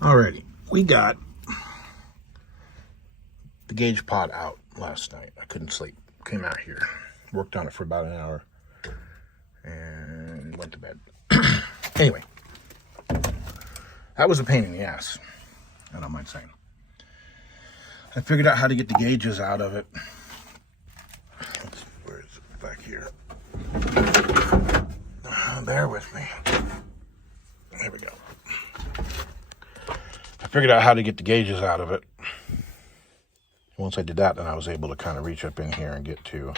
Alrighty, we got the gauge pod out last night. I couldn't sleep. Came out here, worked on it for about an hour, and went to bed. Anyway, that was a pain in the ass, I don't mind saying. I figured out how to get the gauges out of it. Where is it? Back here. Bear with me. There we go. I figured out how to get the gauges out of it. Once I did that, then I was able to kind of reach up in here and get to,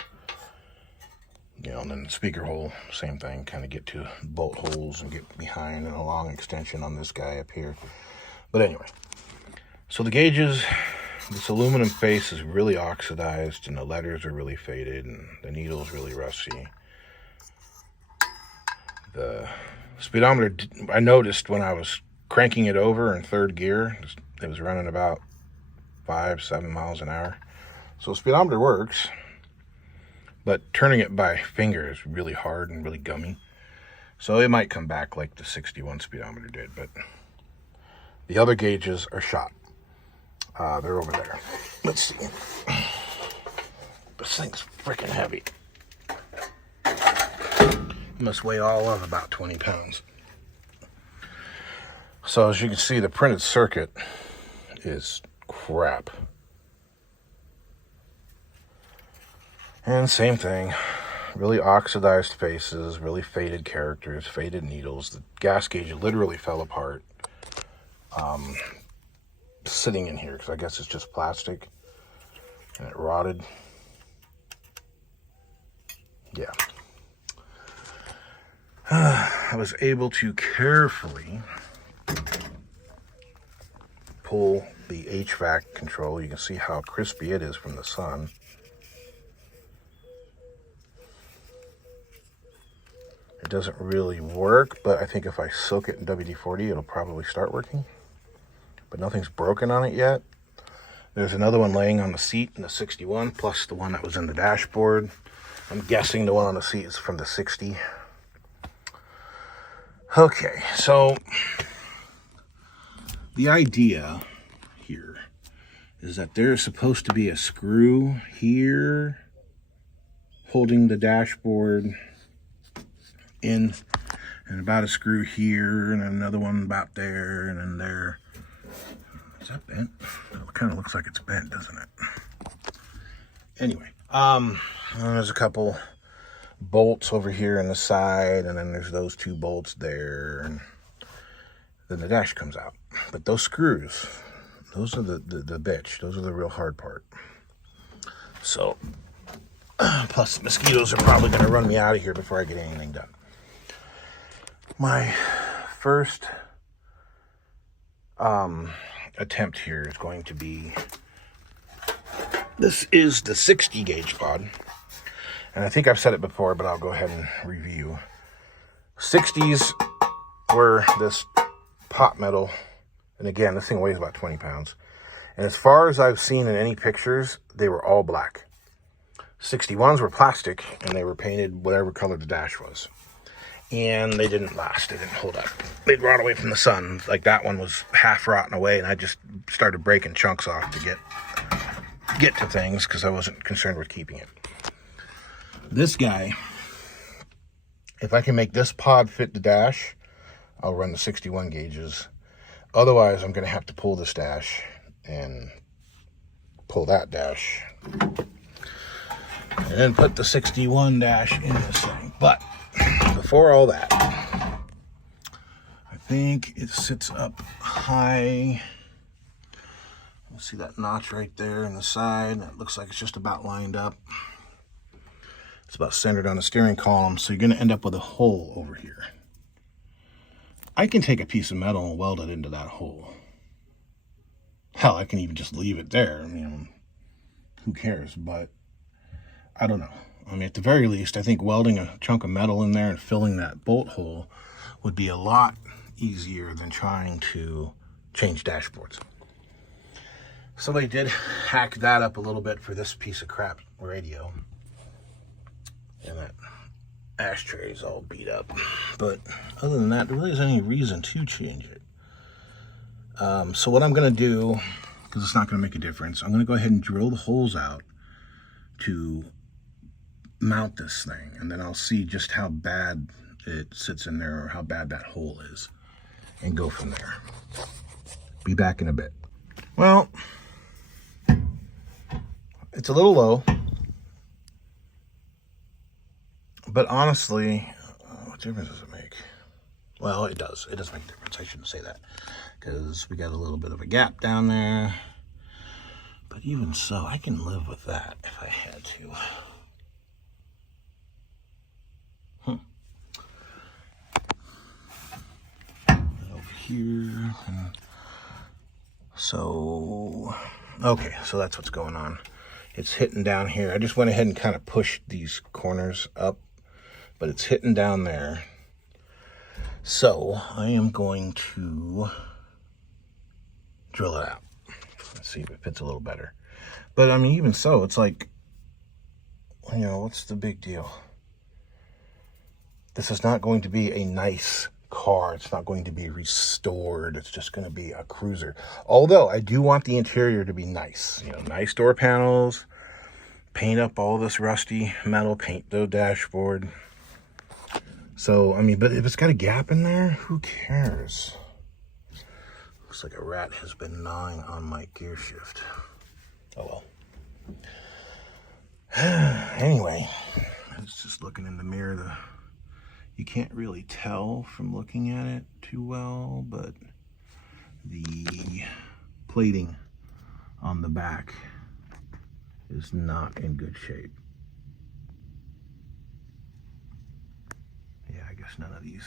and then the speaker hole, same thing, kind of get to bolt holes and get behind and a long extension on this guy up here. But anyway, so the gauges, this aluminum face is really oxidized and the letters are really faded and the needle's really rusty. The speedometer, I noticed when I was cranking it over in third gear, it was running about 5-7 miles an hour. So speedometer works, but turning it by finger is really hard and really gummy. So it might come back like the 61 speedometer did, but the other gauges are shot. They're over there. Let's see. This thing's freaking heavy. It must weigh all of about 20 pounds. So as you can see, the printed circuit is crap. And same thing, really oxidized faces, really faded characters, faded needles. The gas gauge literally fell apart. Sitting in here, because I guess it's just plastic, and it rotted. Yeah. I was able to carefully pull the HVAC control. You can see how crispy it is from the sun. It doesn't really work, but I think if I soak it in WD-40, it'll probably start working. But nothing's broken on it yet. There's another one laying on the seat in the 61, plus the one that was in the dashboard. I'm guessing the one on the seat is from the 60. Okay, so the idea here is that there's supposed to be a screw here holding the dashboard in, and about a screw here, and another one about there, and then there. Is that bent? It kind of looks like it's bent, doesn't it? Anyway, there's a couple bolts over here on the side, and then there's those two bolts there, and then the dash comes out. But those screws, those are the bitch. Those are the real hard part. So, plus mosquitoes are probably going to run me out of here before I get anything done. My first attempt here is going to be, this is the 60 gauge pod, and I think I've said it before, but I'll go ahead and review. 60s were this pot metal, and again, this thing weighs about 20 pounds, and as far as I've seen in any pictures, they were all black. 61s were plastic, and they were painted whatever color the dash was. And they didn't last. They didn't hold up. They'd rot away from the sun. Like that one was half rotten away, and I just started breaking chunks off to get to things because I wasn't concerned with keeping it. This guy, if I can make this pod fit the dash, I'll run the 61 gauges. Otherwise, I'm going to have to pull this dash and pull that dash, and then put the 61 dash in this thing. But before all that, I think it sits up high. You see that notch right there in the side? That looks like it's just about lined up. It's about centered on the steering column, so you're going to end up with a hole over here. I can take a piece of metal and weld it into that hole. Hell, I can even just leave it there. I mean, who cares? But I don't know. I mean, at the very least, I think welding a chunk of metal in there and filling that bolt hole would be a lot easier than trying to change dashboards. Somebody did hack that up a little bit for this piece of crap radio. And that ashtray is all beat up. But other than that, there really isn't any reason to change it. So what I'm going to do, because it's not going to make a difference, I'm going to go ahead and drill the holes out to mount this thing, and then I'll see just how bad it sits in there or how bad that hole is, and go from there. Be back in a bit. Well, it's a little low, but honestly, what difference does it make? Well, it does. It does make a difference. I shouldn't say that, because we got a little bit of a gap down there. But even so, I can live with that if I had to. Over here. So, okay, so that's what's going on. It's hitting down here. I just went ahead and kind of pushed these corners up, but it's hitting down there. So I am going to drill it out. Let's see if it fits a little better. But I mean, even so, it's like, you know, what's the big deal? This is not going to be a nice car. It's not going to be restored. It's just going to be a cruiser. Although I do want the interior to be nice. You know, nice door panels. Paint up all this rusty metal. Paint the dashboard. So, I mean, but if it's got a gap in there, who cares? Looks like a rat has been gnawing on my gear shift. Oh well. Anyway, I was just looking in the mirror. You can't really tell from looking at it too well, but the plating on the back is not in good shape. Yeah, I guess none of these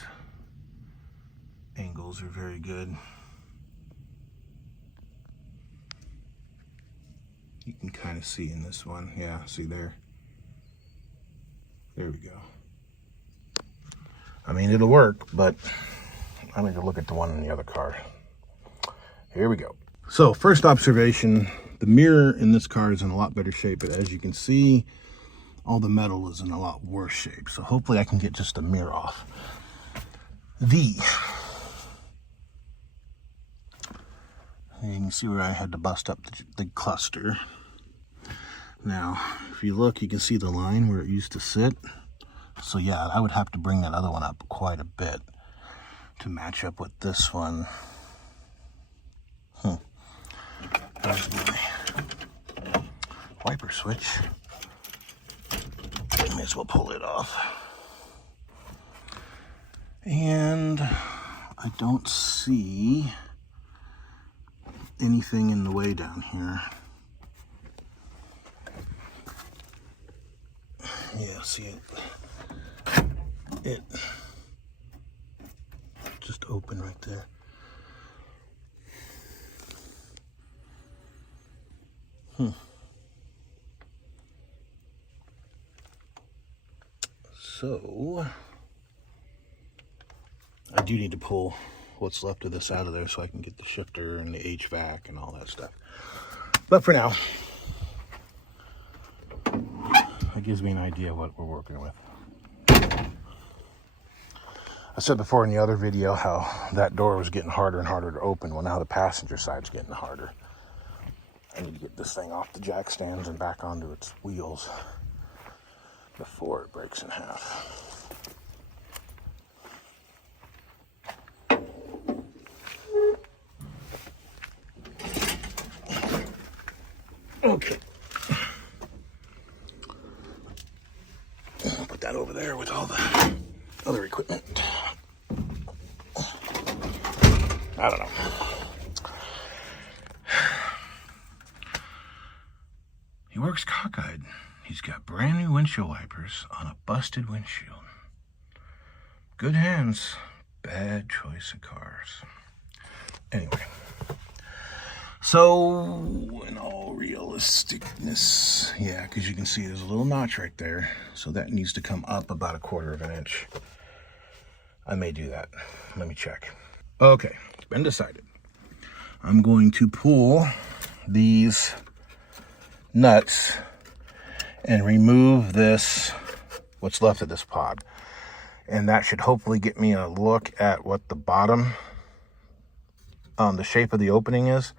angles are very good. You can kind of see in this one. Yeah, see there? There we go. I mean, it'll work, but I need to look at the one in the other car. Here we go. So, first observation, the mirror in this car is in a lot better shape, but as you can see, all the metal is in a lot worse shape. So hopefully I can get just the mirror off. You can see where I had to bust up the cluster. Now, if you look, you can see the line where it used to sit. So yeah, I would have to bring that other one up quite a bit to match up with this one. There's my wiper switch. May as well pull it off. And I don't see anything in the way down here. Yeah, see it? It just open right there. So I do need to pull what's left of this out of there so I can get the shifter and the HVAC and all that stuff. But for now, that gives me an idea of what we're working with. I said before in the other video how that door was getting harder and harder to open. Well, now the passenger side's getting harder. I need to get this thing off the jack stands and back onto its wheels before it breaks in half. Okay. I'll put that over there with all the other equipment. I don't know. He works cockeyed. He's got brand new windshield wipers on a busted windshield. Good hands, bad choice of cars. Anyway. So, in all realisticness, yeah, because you can see there's a little notch right there. So that needs to come up about 1/4 of an inch. I may do that. Let me check. Okay, it's been decided. I'm going to pull these nuts and remove this, what's left of this pod. And that should hopefully get me a look at what the bottom the shape of the opening is.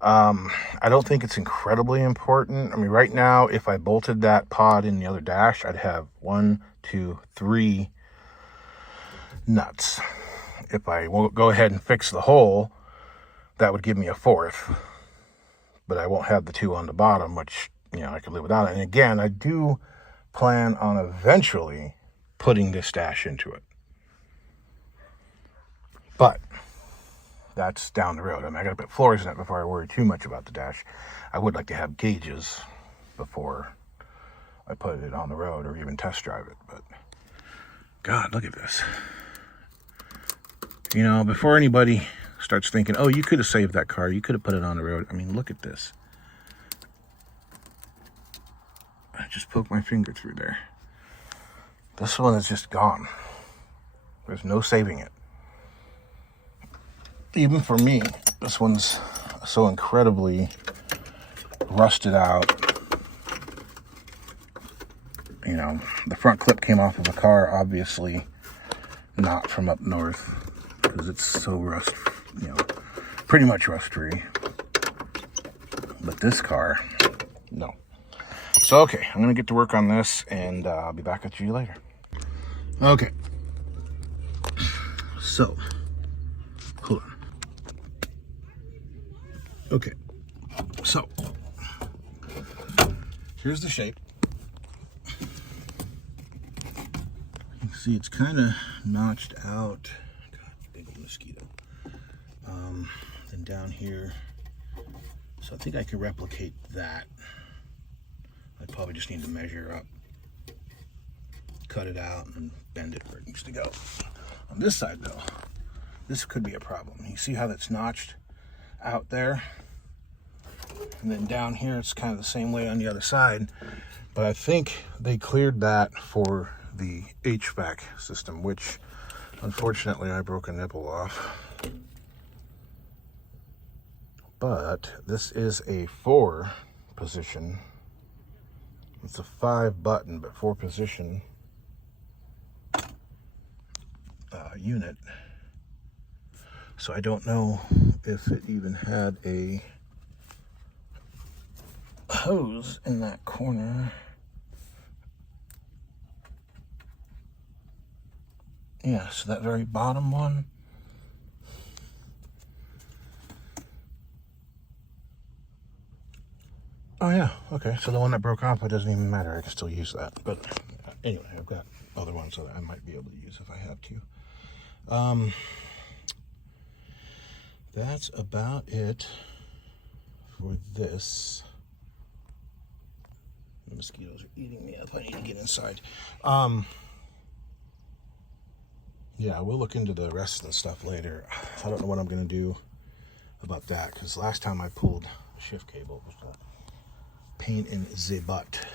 I don't think it's incredibly important. I mean, right now, if I bolted that pod in the other dash, I'd have 1, 2, 3 nuts. If I won't go ahead and fix the hole, that would give me a 4th. But I won't have the 2 on the bottom, which, you know, I could live without it. And again, I do plan on eventually putting this dash into it. But that's down the road. I mean, I got to put floors in it before I worry too much about the dash. I would like to have gauges before I put it on the road or even test drive it. But God, look at this. You know, before anybody starts thinking, oh, you could have saved that car, you could have put it on the road. I mean, look at this. I just poked my finger through there. This one is just gone. There's no saving it. Even for me, this one's so incredibly rusted out. You know, the front clip came off of a car, obviously not from up north, because it's so rust, you know, pretty much rust-free. But this car, no. So, okay, I'm going to get to work on this, and I'll be back at you later. Okay. So, hold on. Okay, so here's the shape. You can see it's kind of notched out. God, big old mosquito. Then down here. So I think I can replicate that. I probably just need to measure up, cut it out, and bend it where it needs to go. On this side, though, this could be a problem. You see how that's notched out there? And then down here, it's kind of the same way on the other side. But I think they cleared that for the HVAC system, which unfortunately I broke a nipple off. But this is a 4 position. It's a 5 button, but 4 position unit. So I don't know if it even had a hose in that corner. Yeah, so that very bottom one. Oh yeah, okay, so the one that broke off, it doesn't even matter, I can still use that. But anyway, I've got other ones that I might be able to use if I have to. That's about it for this. The mosquitoes are eating me up. I need to get inside. Yeah, we'll look into the rest of the stuff later. I don't know what I'm going to do about that, because last time I pulled shift cable was a pain in the butt.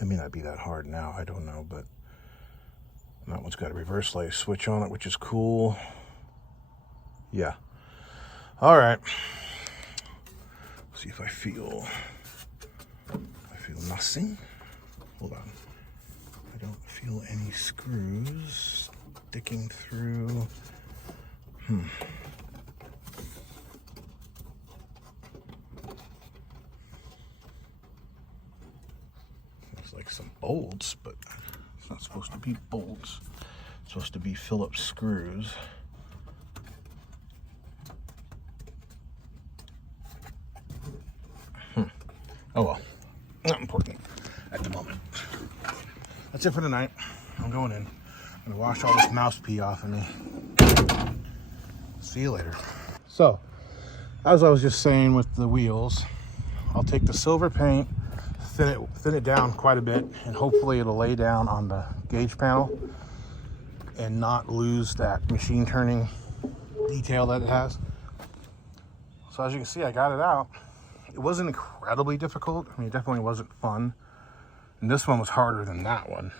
It may not be that hard now, I don't know, but that one's got a reverse lay switch on it, which is cool. Yeah. All right. See if I feel nothing. Hold on. I don't feel any screws sticking through. Looks like some bolts, but it's not supposed to be bolts. It's supposed to be Phillips screws. Oh well, not important at the moment. That's it for tonight. I'm going in. I'm gonna wash all this mouse pee off of me. See you later. So, as I was just saying with the wheels, I'll take the silver paint, thin it down quite a bit, and hopefully it'll lay down on the gauge panel and not lose that machine turning detail that it has. So as you can see, I got it out. It wasn't incredibly difficult. I mean, it definitely wasn't fun. And this one was harder than that one.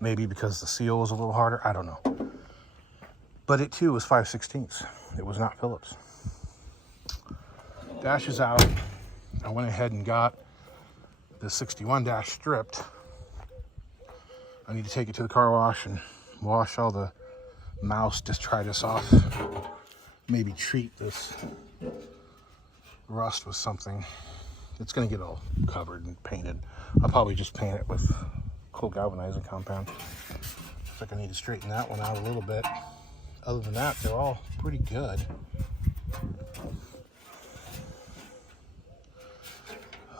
Maybe because the seal was a little harder, I don't know. But it too was 5/16. It was not Phillips. Dash is out. I went ahead and got the 61 dash stripped. I need to take it to the car wash and wash all the mouse detritus off. Maybe treat this rust with something. It's gonna get all covered and painted. I'll probably just paint it with coal galvanizing compound. Looks like I need to straighten that one out a little bit. Other than that, they're all pretty good.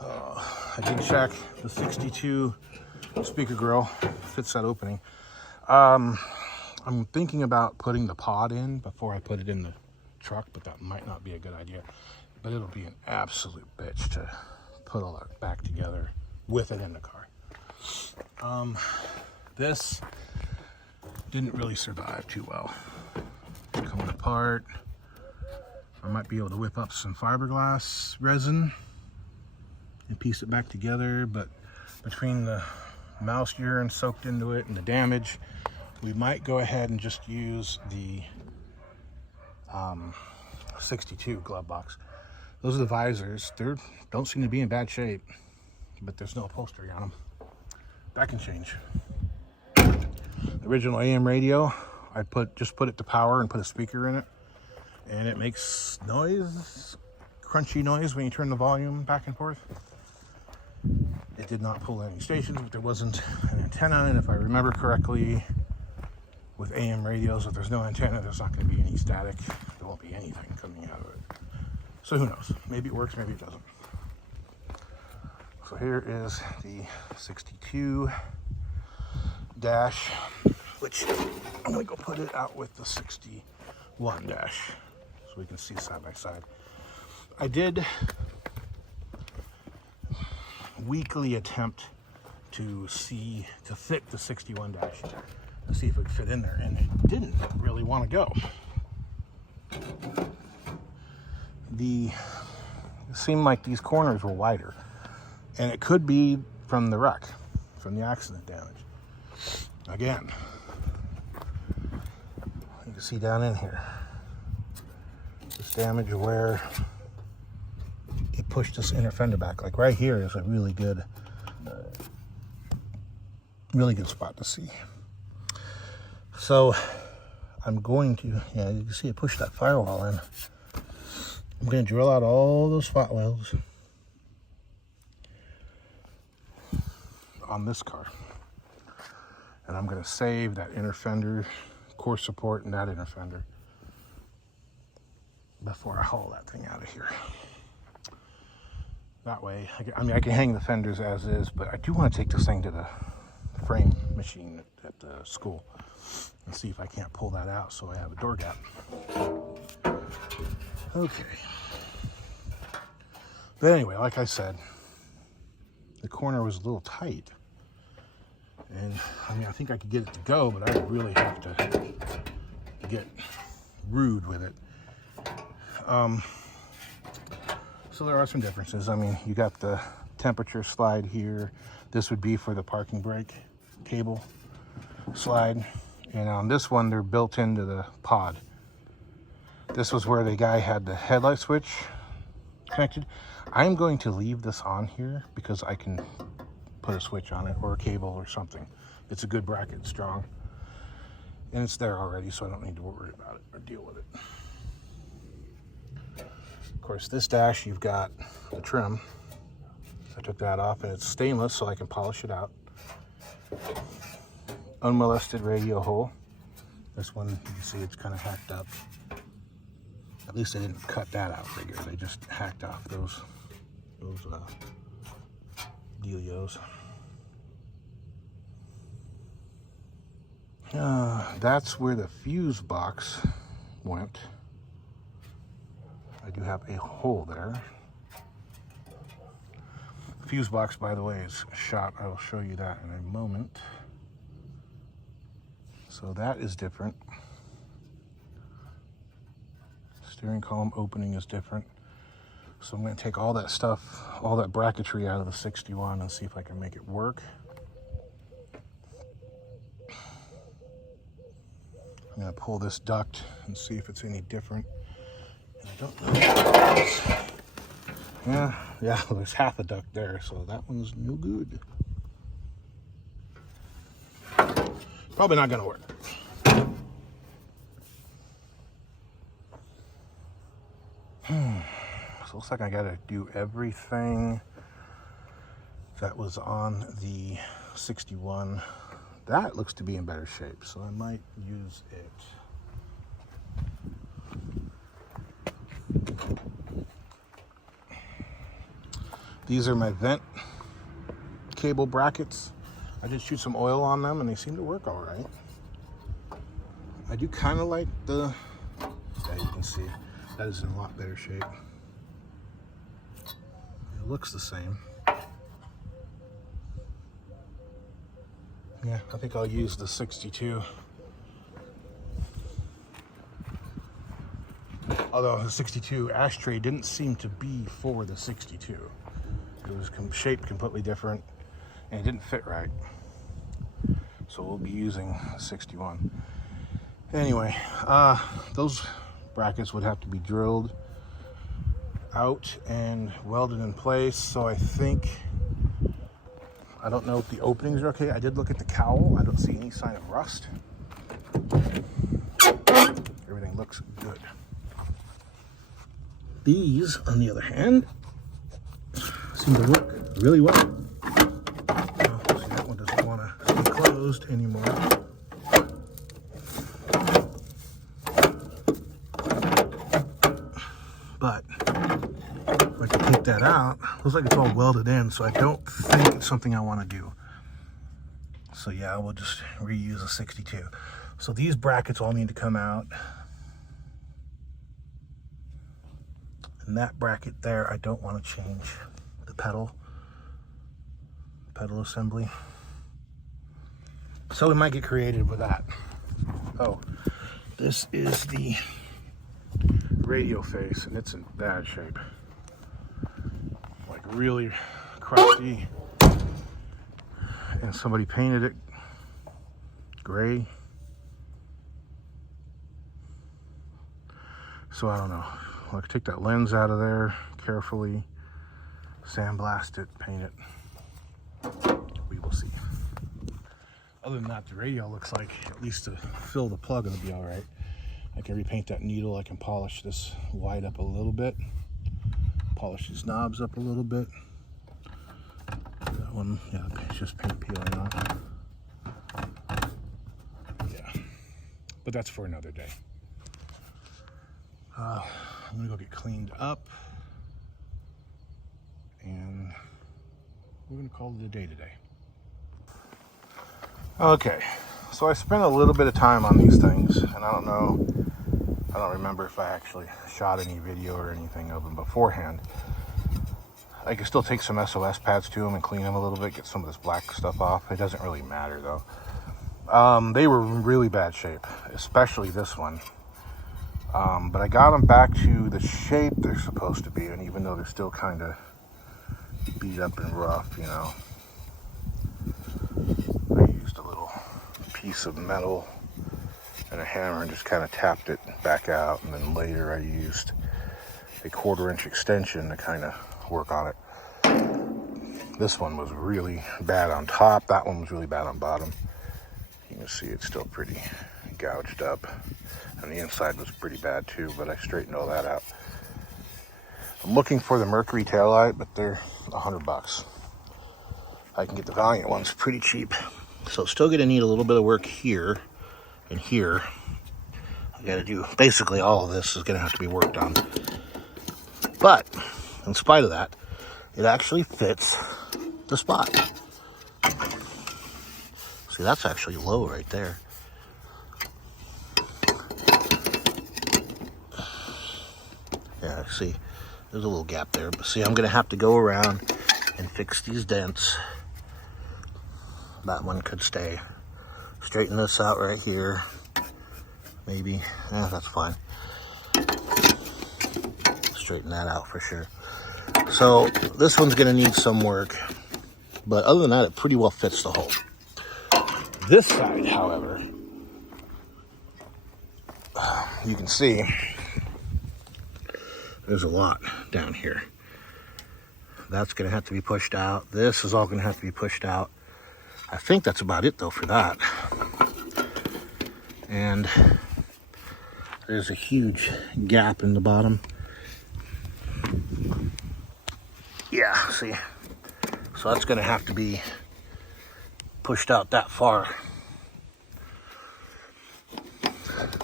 I did check the 62 speaker grill, fits that opening. I'm thinking about putting the pod in before I put it in the truck, but that might not be a good idea. But it'll be an absolute bitch to put all that back together with it in the car. This didn't really survive too well. It's coming apart. I might be able to whip up some fiberglass resin and piece it back together, but between the mouse urine soaked into it and the damage, we might go ahead and just use the 62 glove box. Those are the visors. They don't seem to be in bad shape, but there's no upholstery on them. That can change. The original AM radio, I just put it to power and put a speaker in it, and it makes noise, crunchy noise when you turn the volume back and forth. It did not pull any stations, but there wasn't an antenna, and if I remember correctly, with AM radios, if there's no antenna, there's not going to be any static. There won't be anything coming out of it. So who knows? Maybe it works, maybe it doesn't. So here is the 62 dash, which I'm going to go put it out with the 61 dash so we can see side by side. I did weekly attempt to fit the 61 dash and see if it would fit in there, and it didn't really want to go. It seemed like these corners were wider, and it could be from the wreck, from the accident damage. Again, you can see down in here this damage where it pushed this inner fender back. Like right here is a really good spot to see. So I'm going to, you can see it pushed that firewall in. I'm going to drill out all those spot welds on this car. And I'm going to save that inner fender, core support, and that inner fender before I haul that thing out of here. That way, I can hang the fenders as is, but I do want to take this thing to the frame machine at the school and see if I can't pull that out so I have a door gap. Okay. But anyway, like I said, the corner was a little tight. And I think I could get it to go, but I would really have to get rude with it. So there are some differences. You got the temperature slide here. This would be for the parking brake cable slide. And on this one, they're built into the pod. This was where the guy had the headlight switch connected. I'm going to leave this on here because I can put a switch on it or a cable or something. It's a good bracket, strong. And it's there already, so I don't need to worry about it or deal with it. Of course, this dash, you've got the trim. I took that off, and it's stainless, so I can polish it out. Unmolested radio hole. This one, you can see it's kind of hacked up. At least they didn't cut that out bigger. They just hacked off those dealios. That's where the fuse box went. I do have a hole there. The fuse box, by the way, is shot. I will show you that in a moment. So that is different. Steering column opening is different. So I'm going to take all that stuff, all that bracketry out of the 61 and see if I can make it work. I'm going to pull this duct and see if it's any different. And I don't know if it is. Yeah, there's half a duct there, so that one's no good. Probably not going to work. So it looks like I gotta do everything that was on the 61. That looks to be in better shape, so I might use it. These are my vent cable brackets. I did shoot some oil on them and they seem to work all right. I do kind of like the, yeah, you can see that is in a lot better shape. It looks the same. Yeah, I think I'll use the 62. Although the 62 ashtray didn't seem to be for the 62. It was shaped completely different and it didn't fit right. So we'll be using 61. Anyway, those brackets would have to be drilled out and welded in place. So I think, I don't know if the openings are okay. I did look at the cowl. I don't see any sign of rust. Everything looks good. These, on the other hand, seem to work really well. Oh, see, that one doesn't want to stay closed anymore. But if I can take that out, looks like it's all welded in, so I don't think it's something I want to do. So yeah, we'll just reuse a 62. So these brackets all need to come out. And that bracket there, I don't want to change the pedal assembly. So we might get creative with that. Oh, this is the radio face and it's in bad shape. Like really crusty. And somebody painted it gray. So I don't know. I'll take that lens out of there carefully, sandblast it, paint it. We will see. Other than that, the radio looks like, at least to fill the plug, it'll be all right. I can repaint that needle. I can polish this wide up a little bit, polish these knobs up a little bit. That one, yeah, it's just paint peeling off. Yeah, but that's for another day. I'm gonna go get cleaned up and we're gonna call it a day today. Okay, so I spent a little bit of time on these things and I don't remember if I actually shot any video or anything of them beforehand. I can still take some SOS pads to them and clean them a little bit, get some of this black stuff off. It doesn't really matter though. They were in really bad shape, especially this one. But I got them back to the shape they're supposed to be, and even though they're still kind of beat up and rough, you know. I used a little piece of metal and a hammer and just kind of tapped it back out, and then later I used a 1/4-inch extension to kind of work on it. This one was really bad on top, that one was really bad on bottom. You can see it's still pretty gouged up. And the inside was pretty bad too, but I straightened all that out. I'm looking for the Mercury taillight, but they're $100. I can get the Valiant ones pretty cheap. So still gonna need a little bit of work here and here. I gotta do, basically all of this is gonna have to be worked on. But in spite of that, it actually fits the spot. See, that's actually low right there. Yeah, see, there's a little gap there. But see, I'm going to have to go around and fix these dents. That one could stay. Straighten this out right here. Maybe. That's fine. Straighten that out for sure. So, this one's going to need some work. But other than that, it pretty well fits the hole. This side, however, you can see there's a lot down here. That's gonna have to be pushed out. This is all gonna have to be pushed out. I think that's about it though for that. And there's a huge gap in the bottom. Yeah, see, so that's gonna have to be pushed out that far.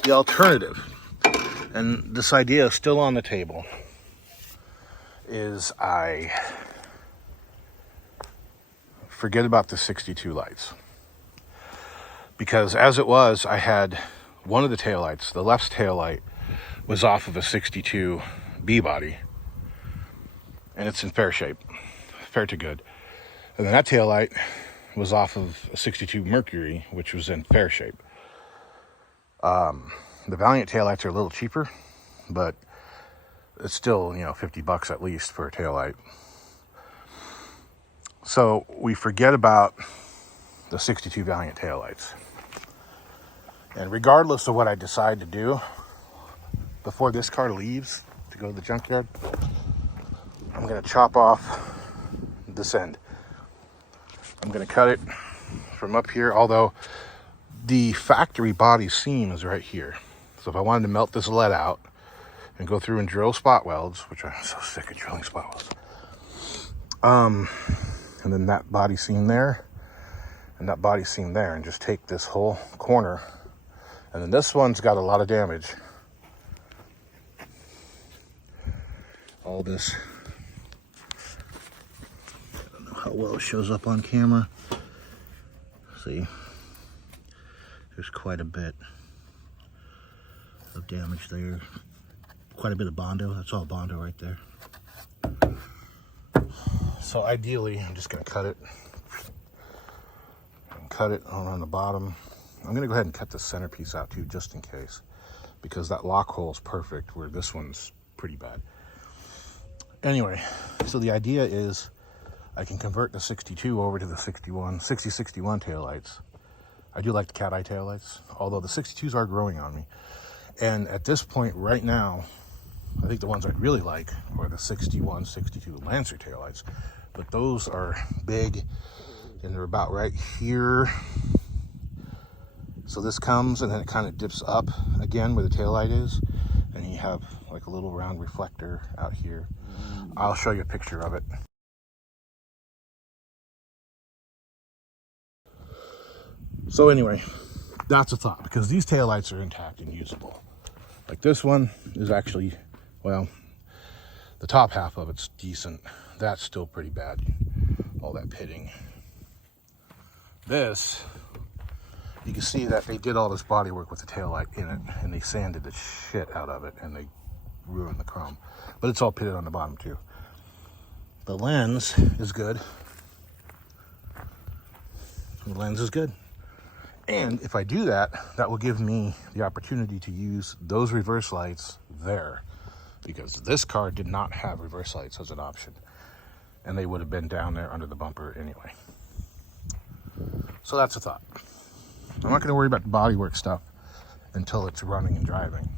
The alternative, and this idea is still on the table, is I forget about the 62 lights. Because as it was, I had one of the taillights, the left taillight, was off of a 62 B body. And it's in fair shape, fair to good. And then that taillight was off of a 62 Mercury, which was in fair shape. The Valiant taillights are a little cheaper, but it's still, you know, $50 at least for a taillight. So we forget about the 62 Valiant taillights. And regardless of what I decide to do, before this car leaves to go to the junkyard, I'm going to chop off this end. I'm going to cut it from up here, although the factory body seam is right here. So if I wanted to melt this lead out and go through and drill spot welds, which I'm so sick of drilling spot welds, and then that body seam there and that body seam there, and just take this whole corner. And then this one's got a lot of damage. All this, I don't know how well it shows up on camera. See, there's quite a bit of damage there. Quite a bit of Bondo. That's all Bondo right there. So ideally, I'm just going to cut it. Cut it on the bottom. I'm going to go ahead and cut the centerpiece out too, just in case, because that lock hole is perfect, where this one's pretty bad. Anyway, so the idea is I can convert the 62 over to the 61 taillights. I do like the cat eye taillights, although the 62s are growing on me. And at this point right now, I think the ones I'd really like are the 61, 62 Lancer taillights. But those are big, and they're about right here. So this comes, and then it kind of dips up again where the taillight is. And you have like a little round reflector out here. I'll show you a picture of it. So anyway, that's a thought, because these taillights are intact and usable. Like this one is actually, well, the top half of it's decent. That's still pretty bad, all that pitting. This, you can see that they did all this body work with the taillight in it, and they sanded the shit out of it, and they ruined the chrome. But it's all pitted on the bottom too. The lens is good. The lens is good. And if I do that, that will give me the opportunity to use those reverse lights there, because this car did not have reverse lights as an option, and they would have been down there under the bumper anyway. So that's a thought. I'm not going to worry about the bodywork stuff until it's running and driving.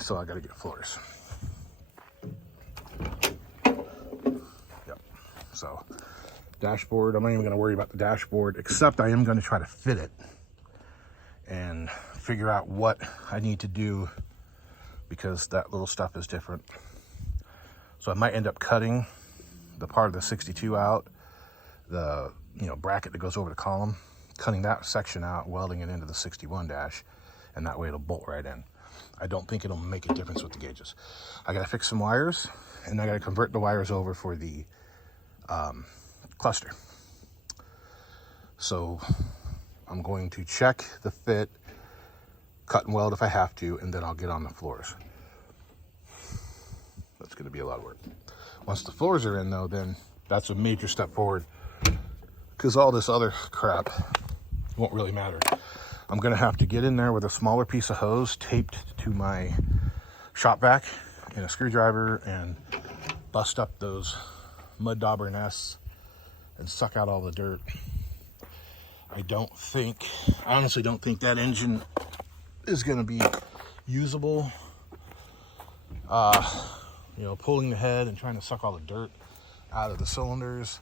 So I got to get floors. Yep. So dashboard, I'm not even going to worry about the dashboard, except I am going to try to fit it and figure out what I need to do, because that little stuff is different. So I might end up cutting the part of the 62 out, the bracket that goes over the column, cutting that section out, welding it into the 61 dash, and that way it'll bolt right in. I don't think it'll make a difference with the gauges. I gotta fix some wires, and I gotta convert the wires over for the cluster. So I'm going to check the fit, cut and weld if I have to, and then I'll get on the floors. That's going to be a lot of work. Once the floors are in, though, then that's a major step forward, because all this other crap won't really matter. I'm going to have to get in there with a smaller piece of hose taped to my shop vac and a screwdriver and bust up those mud dauber nests and suck out all the dirt. I honestly don't think that engine is going to be usable. Pulling the head and trying to suck all the dirt out of the cylinders.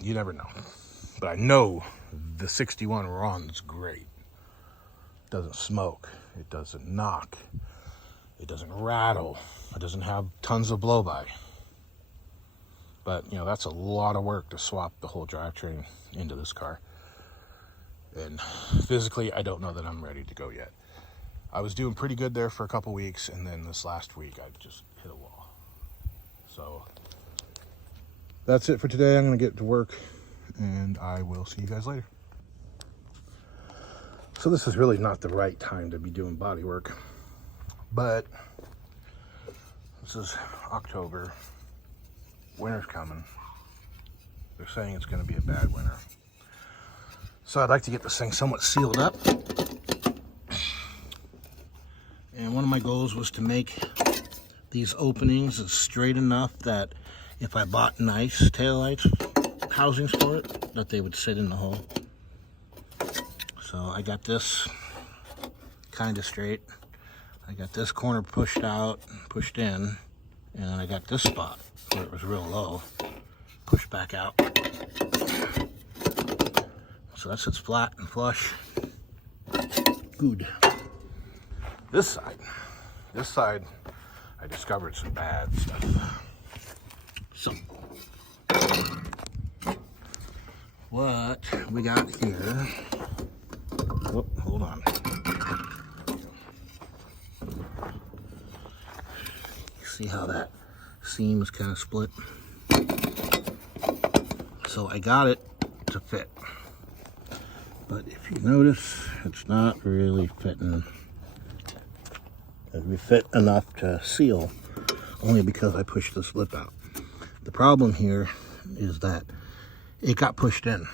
You never know. But I know the 61 runs great. It doesn't smoke. It doesn't knock. It doesn't rattle. It doesn't have tons of blow-by. But, you know, that's a lot of work to swap the whole drivetrain into this car. And physically, I don't know that I'm ready to go yet. I was doing pretty good there for a couple weeks, and then this last week, I just hit a wall. So, that's it for today. I'm going to get to work, and I will see you guys later. So this is really not the right time to be doing body work, but this is October. Winter's coming. They're saying it's going to be a bad winter. So I'd like to get this thing somewhat sealed up. And one of my goals was to make these openings straight enough that if I bought nice taillights, housings for it, that they would sit in the hole. So I got this kind of straight. I got this corner pushed out, pushed in, and I got this spot where it was real low, pushed back out. So that sits flat and flush. Good. This side, I discovered some bad stuff. So, what we got here, oh, hold on. See how that seam is kind of split? So I got it to fit. But if you notice, it's not really fitting. It would fit enough to seal, only because I pushed this lip out. The problem here is that it got pushed in.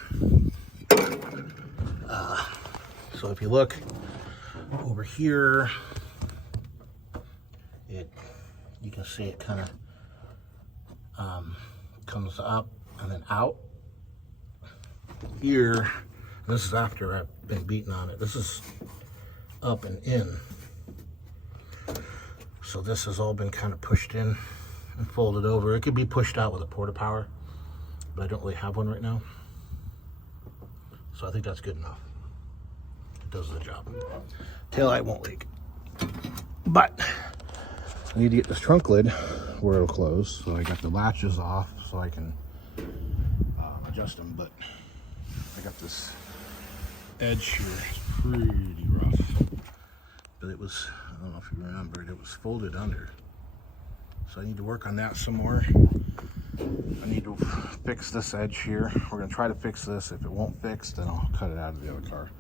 So if you look over here, you can see it kind of comes up and then out. Here, this is after I've been beating on it. This is up and in. So this has all been kind of pushed in and folded over. It could be pushed out with a porta power, but I don't really have one right now. So I think that's good enough. It does the job. Taillight won't leak. But I need to get this trunk lid where it'll close. So I got the latches off so I can adjust them. But I got this edge here. It's pretty rough. But it was, I don't know if you remember, it was folded under. So I need to work on that some more. I need to fix this edge here. We're gonna try to fix this. If it won't fix, then I'll cut it out of the other car.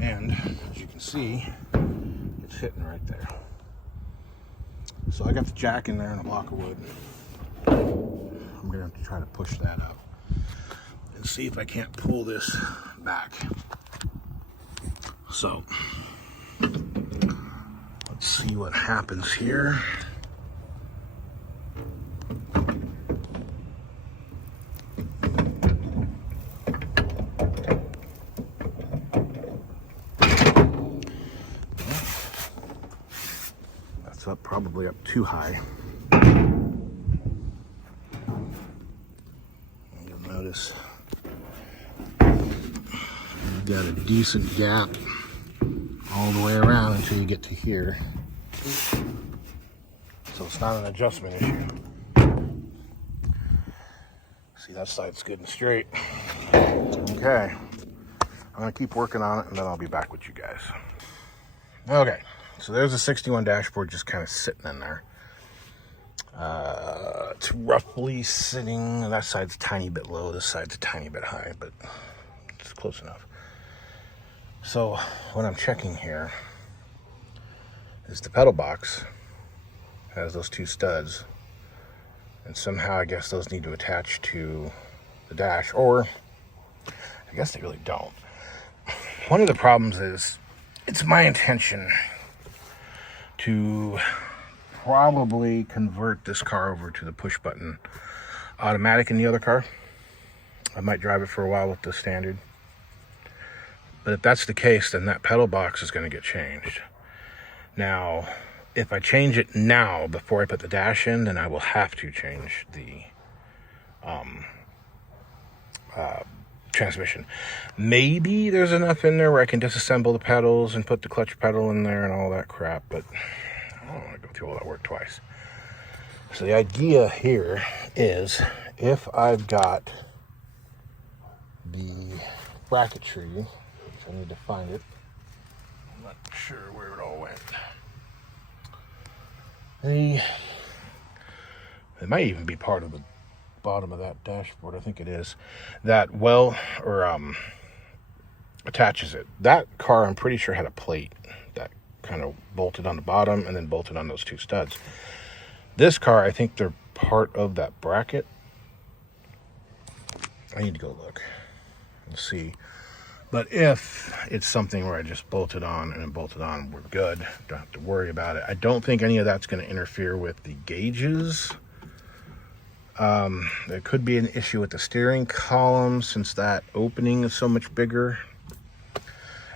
And as you can see, it's hitting right there. So I got the jack in there and a block of wood. I'm gonna have to try to push that up and see if I can't pull this back. So, let's see what happens here. That's up, probably up too high. You'll notice you've got a decent gap all the way around until you get to here. So it's not an adjustment issue. See, that side's good and straight. Okay, I'm gonna keep working on it and then I'll be back with you guys. Okay, so there's a 61 dashboard just kind of sitting in there. It's roughly sitting, that side's a tiny bit low, this side's a tiny bit high, but it's close enough. So what I'm checking here is the pedal box has those two studs, and somehow I guess those need to attach to the dash, or I guess they really don't. One of the problems is it's my intention to probably convert this car over to the push button automatic in the other car. I might drive it for a while with the standard. But if that's the case, then that pedal box is going to get changed. Now, if I change it now before I put the dash in, then I will have to change the transmission. Maybe there's enough in there where I can disassemble the pedals and put the clutch pedal in there and all that crap, but I don't want to go through all that work twice. So the idea here is, if I've got the bracketry, which I need to find it, I'm not sure where it all went. It might even be part of the bottom of that dashboard. I think it is. That attaches it. That car, I'm pretty sure, had a plate that kind of bolted on the bottom and then bolted on those two studs. This car, I think they're part of that bracket. I need to go look and see. But if it's something where I just bolted on and then bolted on, we're good. Don't have to worry about it. I don't think any of that's going to interfere with the gauges. There could be an issue with the steering column since that opening is so much bigger.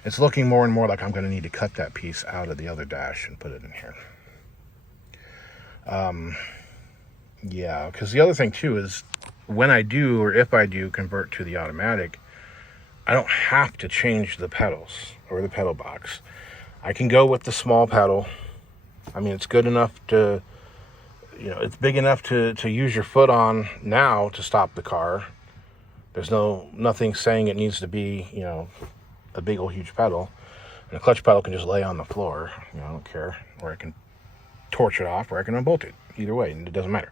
It's looking more and more like I'm going to need to cut that piece out of the other dash and put it in here. Yeah, because the other thing too is when I do, or if I do convert to the automatic, I don't have to change the pedals or the pedal box. I can go with the small pedal. I mean, it's good enough to, it's big enough to use your foot on now to stop the car. There's nothing saying it needs to be, a big old huge pedal. And the clutch pedal can just lay on the floor. I don't care. Or I can torch it off, or I can unbolt it. Either way, and it doesn't matter.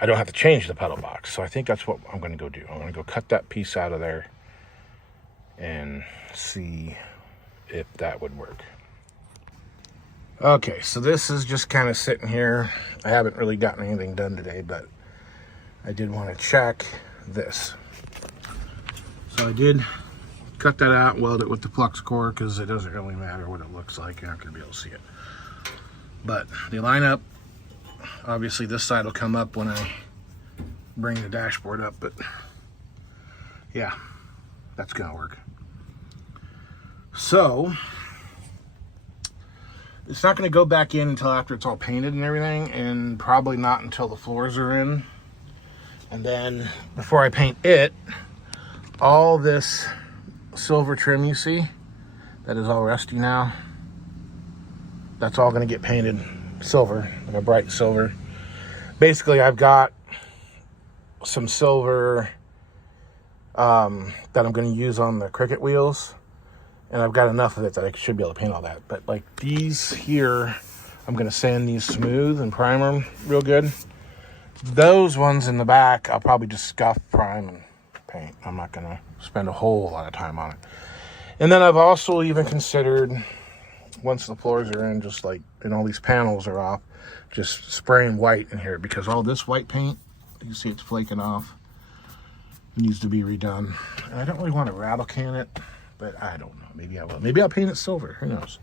I don't have to change the pedal box. So I think that's what I'm going to go do. I'm going to go cut that piece out of there and see if that would work. Okay, so this is just kind of sitting here. I haven't really gotten anything done today, but I did want to check this. So I did cut that out, weld it with the flux core, because it doesn't really matter what it looks like. You're not going to be able to see it. But they line up. Obviously this side will come up when I bring the dashboard up, but yeah, that's going to work. So it's not going to go back in until after it's all painted and everything, and probably not until the floors are in. And then before I paint it, all this silver trim you see that is all rusty now, that's all going to get painted silver, like a bright silver. Basically, I've got some silver that I'm going to use on the Cricket wheels, and I've got enough of it that I should be able to paint all that. But like these here, I'm going to sand these smooth and prime them real good. Those ones in the back, I'll probably just scuff, prime, and paint. I'm not going to spend a whole lot of time on it. And then I've also even considered, once the floors are in, just like, and all these panels are off, just spraying white in here, because all this white paint, you see it's flaking off. It needs to be redone. And I don't really want to rattle can it, but I don't know. Maybe I will. Maybe I'll paint it silver. Who knows?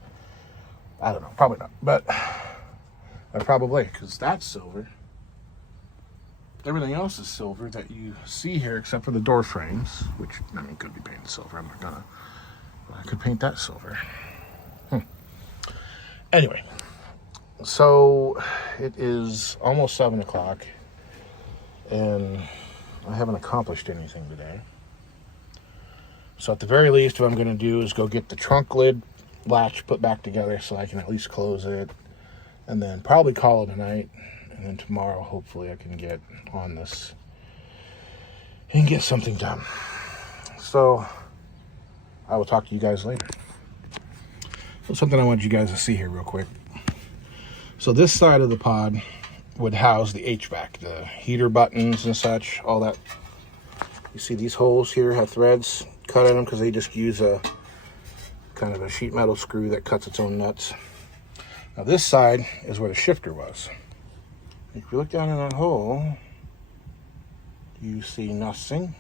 I don't know. Probably not. But I probably, because that's silver. Everything else is silver that you see here, except for the door frames, which, I mean, could be painted silver. I'm not gonna. I could paint that silver. Anyway, so it is almost 7 o'clock, and I haven't accomplished anything today. So at the very least, what I'm going to do is go get the trunk lid latch put back together so I can at least close it, and then probably call it a night. And then tomorrow, hopefully, I can get on this and get something done. So I will talk to you guys later. So something I want you guys to see here real quick. So this side of the pod would house the HVAC, the heater buttons and such, all that. You see these holes here have threads cut in them because they just use a kind of a sheet metal screw that cuts its own nuts. Now this side is where the shifter was. If you look down in that hole, you see nothing.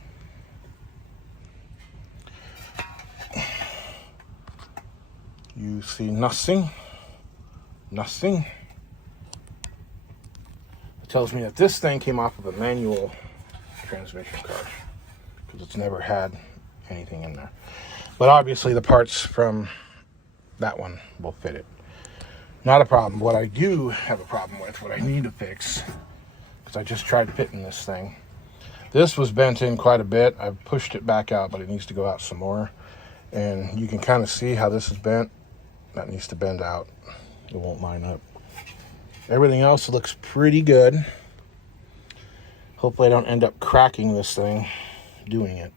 You see nothing. Nothing. It tells me that this thing came off of a manual transmission car, because it's never had anything in there. But obviously the parts from that one will fit it. Not a problem. What I do have a problem with, what I need to fix, because I just tried fitting this thing. This was bent in quite a bit. I've pushed it back out, but it needs to go out some more. And you can kind of see how this is bent. That needs to bend out. It won't line up. Everything else looks pretty good. Hopefully I don't end up cracking this thing doing it.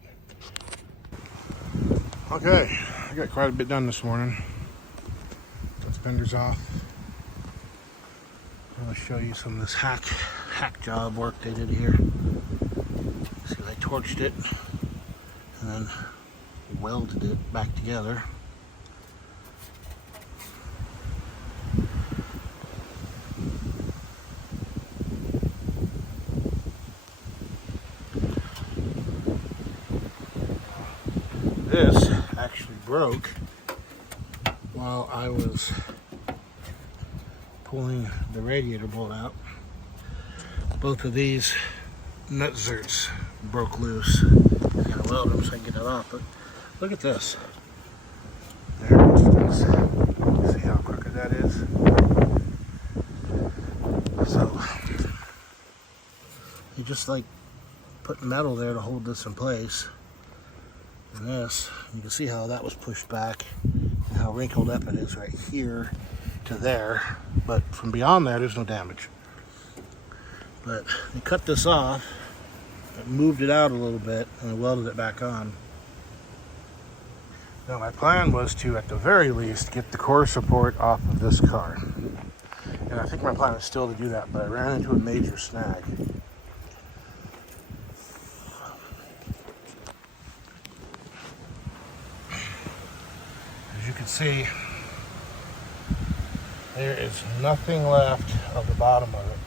Okay, I got quite a bit done this morning. Got the fenders off. I'm going to show you some of this hack job work they did here. See, I torched it and then welded it back together. This actually broke while I was pulling the radiator bolt out. Both of these nut zerts broke loose. I gotta weld them so I can get it off. But look at this. There it is. See how crooked that is? So you just like put metal there to hold this in place. And this, you can see how that was pushed back and how wrinkled up it is right here to there. But from beyond there, there's no damage. But they cut this off, moved it out a little bit, and I welded it back on. Now my plan was to, at the very least, get the core support off of this car. And I think my plan is still to do that, but I ran into a major snag. As you can see, there is nothing left of the bottom of it.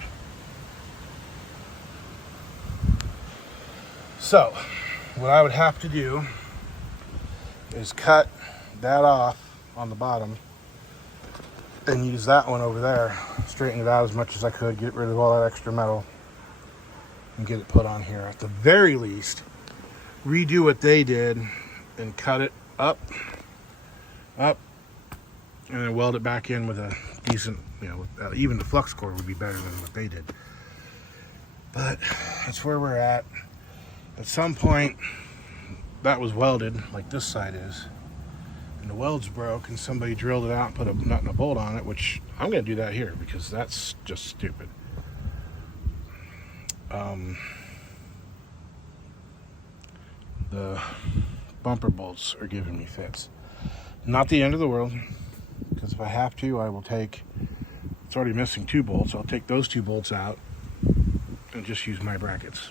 So, what I would have to do is cut that off on the bottom and use that one over there, straighten it out as much as I could, get rid of all that extra metal, and get it put on here. At the very least, redo what they did and cut it up, and then weld it back in with a decent, even the flux core would be better than what they did. But that's where we're at. At some point, that was welded, like this side is, and the welds broke, and somebody drilled it out and put a nut and a bolt on it, which I'm going to do that here, because that's just stupid. The bumper bolts are giving me fits. Not the end of the world, because if I have to, I will take, it's already missing 2 bolts, I'll take those 2 bolts out and just use my brackets.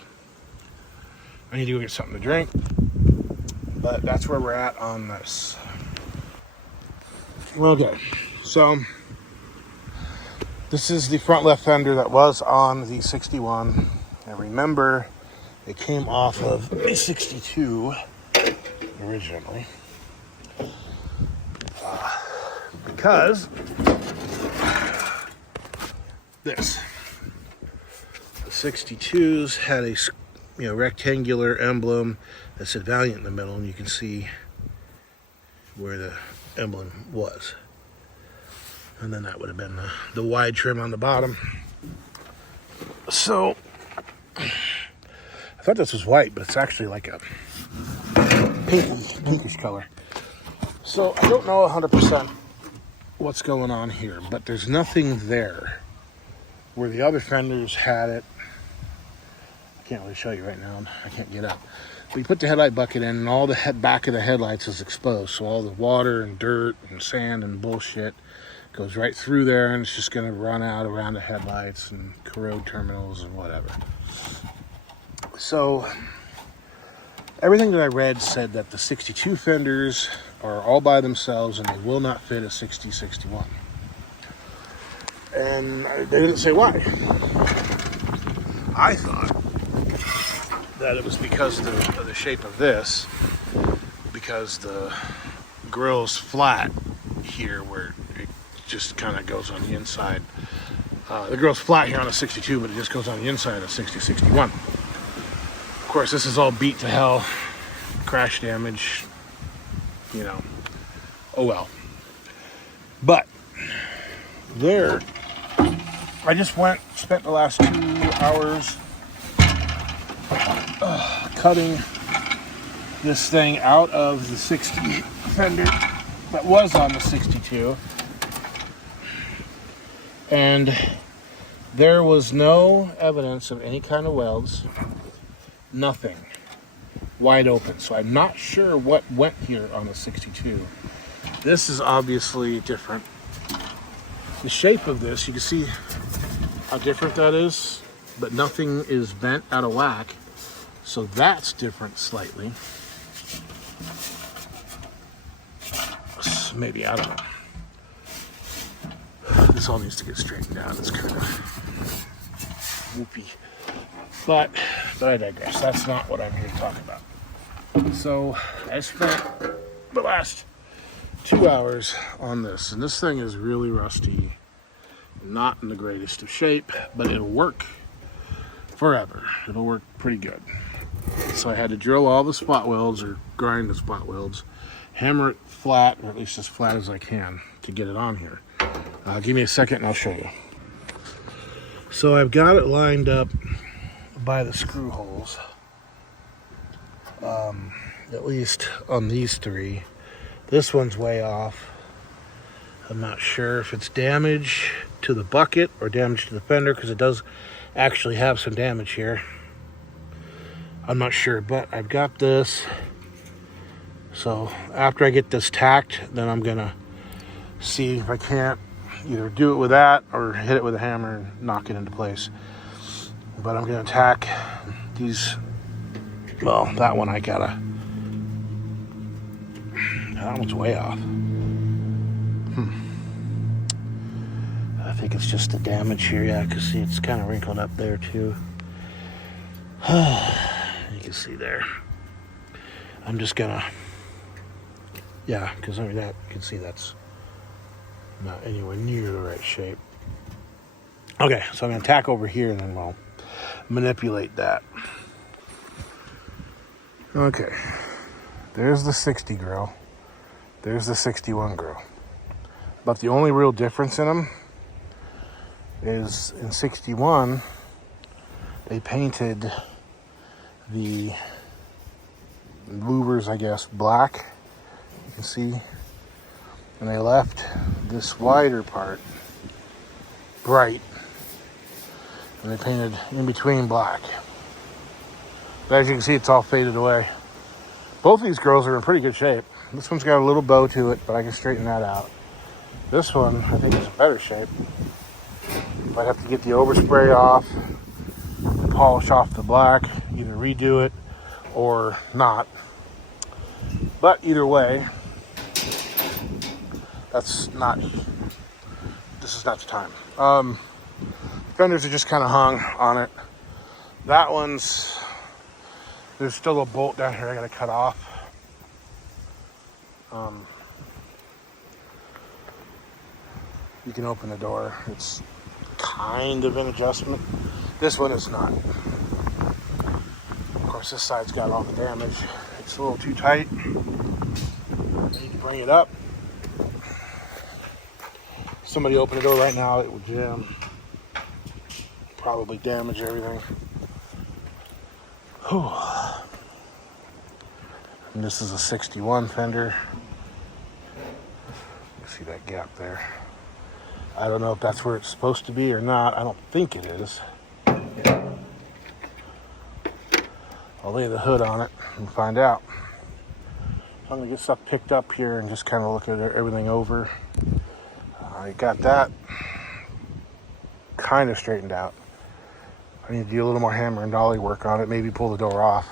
I need to go get something to drink, but that's where we're at on this. Okay, so this is the front left fender that was on the 61. And remember, it came off of a 62 originally. Because this, the 62s had a rectangular emblem that said Valiant in the middle, and you can see where the emblem was. And then that would have been the wide trim on the bottom. So I thought this was white, but it's actually like a pinkish color. So I don't know 100% what's going on here, but there's nothing there where the other fenders had it. I can't really show you right now. I can't get up. But you put the headlight bucket in, and all the back of the headlights is exposed. So all the water and dirt and sand and bullshit goes right through there, and it's just going to run out around the headlights and corrode terminals and whatever. So everything that I read said that the 62 fenders are all by themselves and they will not fit a 60-61. And they didn't say why. I thought that it was because of the shape of this, because the grill's flat here where it just kind of goes on the inside. The grill's flat here on a 62, but it just goes on the inside of a 60-61. Of course, this is all beat to hell, crash damage, oh well. But there, I just spent the last 2 hours cutting this thing out of the 60 fender that was on the 62, and there was no evidence of any kind of welds, nothing, wide open. So I'm not sure what went here on the 62. This is obviously different. The shape of this, you can see how different that is, but nothing is bent out of whack. So that's different slightly. Maybe, I don't know. This all needs to get straightened out. It's kind of whoopy. But I digress. That's not what I'm here to talk about. So I spent the last 2 hours on this, and this thing is really rusty. Not in the greatest of shape, but it'll work forever. It'll work pretty good. So I had to drill all the spot welds, or grind the spot welds, hammer it flat, or at least as flat as I can, to get it on here. Give me a second and I'll show you. So I've got it lined up by the screw holes, at least on these three. This one's way off. I'm not sure if it's damage to the bucket or damage to the fender, because it does actually have some damage here. I'm not sure, but I've got this. So after I get this tacked, then I'm gonna see if I can't either do it with that or hit it with a hammer and knock it into place. But I'm gonna tack these. Well, that one that one's way off. I think it's just the damage here. Yeah, I can see it's kind of wrinkled up there too. You can see there. I'm just gonna, yeah, because I mean that, you can see that's not anywhere near the right shape. Okay, so I'm gonna tack over here and then we'll manipulate that. Okay, there's the 60 grill. There's the 61 grill. But the only real difference in them is in 61, they painted the louvers, I guess, black. You can see. And they left this wider part bright. And they painted in between black. But as you can see, it's all faded away. Both of these grills are in pretty good shape. This one's got a little bow to it, but I can straighten that out. This one, I think, is in better shape. I'd have to get the overspray off, polish off the black, either redo it or not. But either way, this is not the time. Fenders are just kind of hung on it. That one's, there's still a bolt down here I gotta cut off. You can open the door. It's kind of an adjustment. This one is not. Of course, this side's got all the damage. It's a little too tight. I need to bring it up. Somebody open the door right now, it will jam. Probably damage everything. Whew. And this is a 61 fender. You see that gap there. I don't know if that's where it's supposed to be or not. I don't think it is. I'll lay the hood on it and find out. I'm gonna get stuff picked up here and just kind of look at everything over. I got that kind of straightened out. I need to do a little more hammer and dolly work on it, maybe pull the door off.